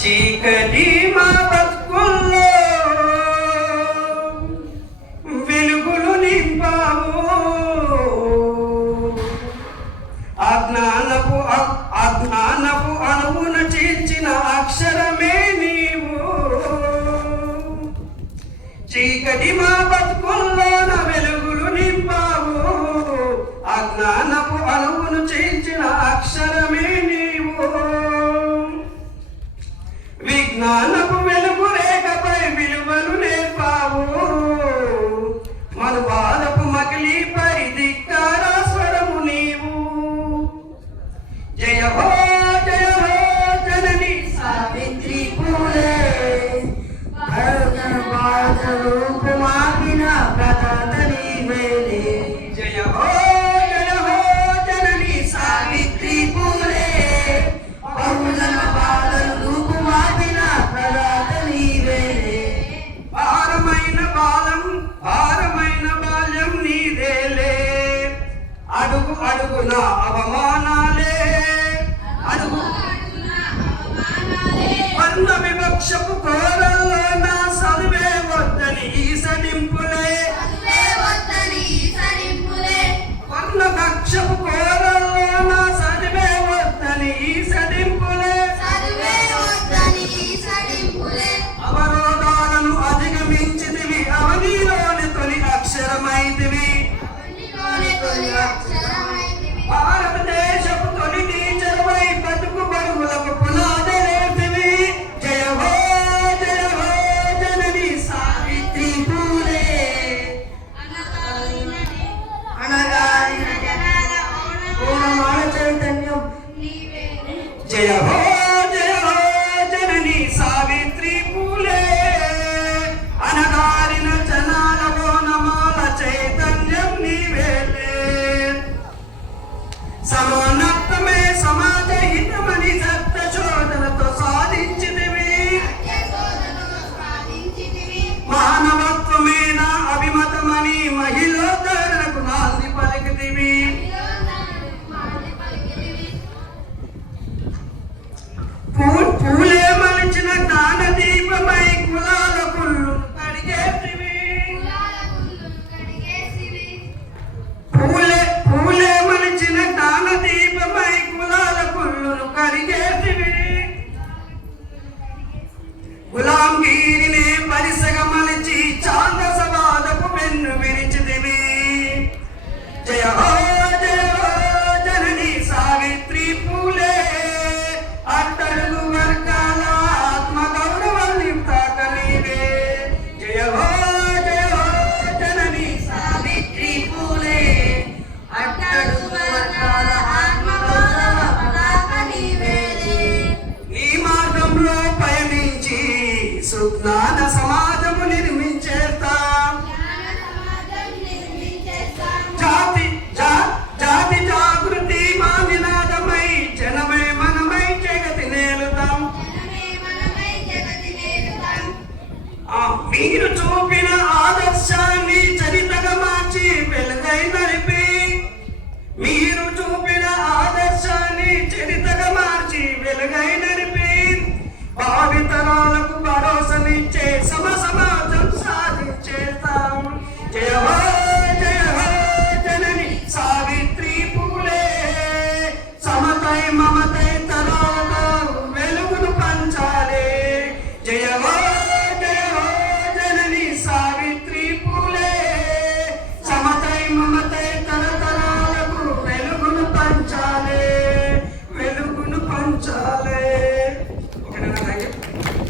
చీకటి మా బతుకుల్లో వెలుగులు నింపావు, అజ్ఞానపు అణువున చీల్చిన అక్షరమే నీవు. చీకటి మా బతుకుల్లోన వెలుగులు నింపావు, అజ్ఞానపు అణువును చీల్చిన అక్షరమే నీవు. విజ్ఞానపు వెలుగు రేఖపై విలువలు నేర్పావు, మనువాదపు మకిలిపై ధిక్కార స్వరము నీవు. జయ హో జయ హో జనని సావిత్రి పూలే, రూపుమాపిన ప్రదాత నీవేలే. జయ హో జనని సావిత్రి పూలే, బహుజన బాధలు రూపుమాపిన ప్రదాత నీవేలే. భారమైన బాల్యం నీదేలే, అడుగు అడుగున అవమానాలే, వర్ణ వివక్షపు కోరల్లో నా చదివే వద్దని ఈసడింపులే, వర్ణ కక్షపు కోరల్లో నా చదివే వద్దని ఈసడింపులే. అవరోధాలను అధిగమించితివి, అవనిలోని తొలి అక్షరమైతివి. భారతదేశపు తొలి టీచర్వై బతుకు బడుగులకు పునాదలేతివి. జయ హో జనని సావిత్రి పూలే, అనగారిన పూర్ణమాన చైతన్యం. జయ హో జనని సావిత్రి పూలే, అనగారిన జనాల ఓనమాల చైతన్యం నీవేలే. సమానత్వమే సమాజ హితమని సత్య శోధనతో సాధించితివి, మానవత్వమే నా అభిమతమని మహిళోద్ధరణకు నాంది పలికితివి. పూలే మలిచిన జ్ఞాన దీపమై కులాల కుళ్ళు కడిగేతివి. పూలే మలిచిన జ్ఞాన దీపమై కులాల కుళ్ళును కడిగేతివి. గులాంగిరినే పరిసగ మలిచి ఛాందసవాదపు వెన్ను విరిచితివి. జయ హో జనని సావిత్రి పూలే, అట్టడుగు వర్గాల ఆత్మ గౌరవాన్నింతాక నీవే. జయ హో జనని సావిత్రి పూలే, అట్టడుగు వర్గాల ఆత్మ గౌరవాన్నింతాక నీవేలే. ఈ మార్గంలో పయనించి సుజ్ఞాన సమాజము నిర్మించేస్తాం. జాతి జాగృతి మా నినాదమై జనమే మనమై జగతి నేలుదాం. మీరు చూపిన ఆదర్శాన్ని చరితగా మార్చి వెలుగై నడిపి, మీరు చూపిన ఆదర్శాన్ని చరితగా మార్చి వెలుగై నడిపి, భావితరాలకు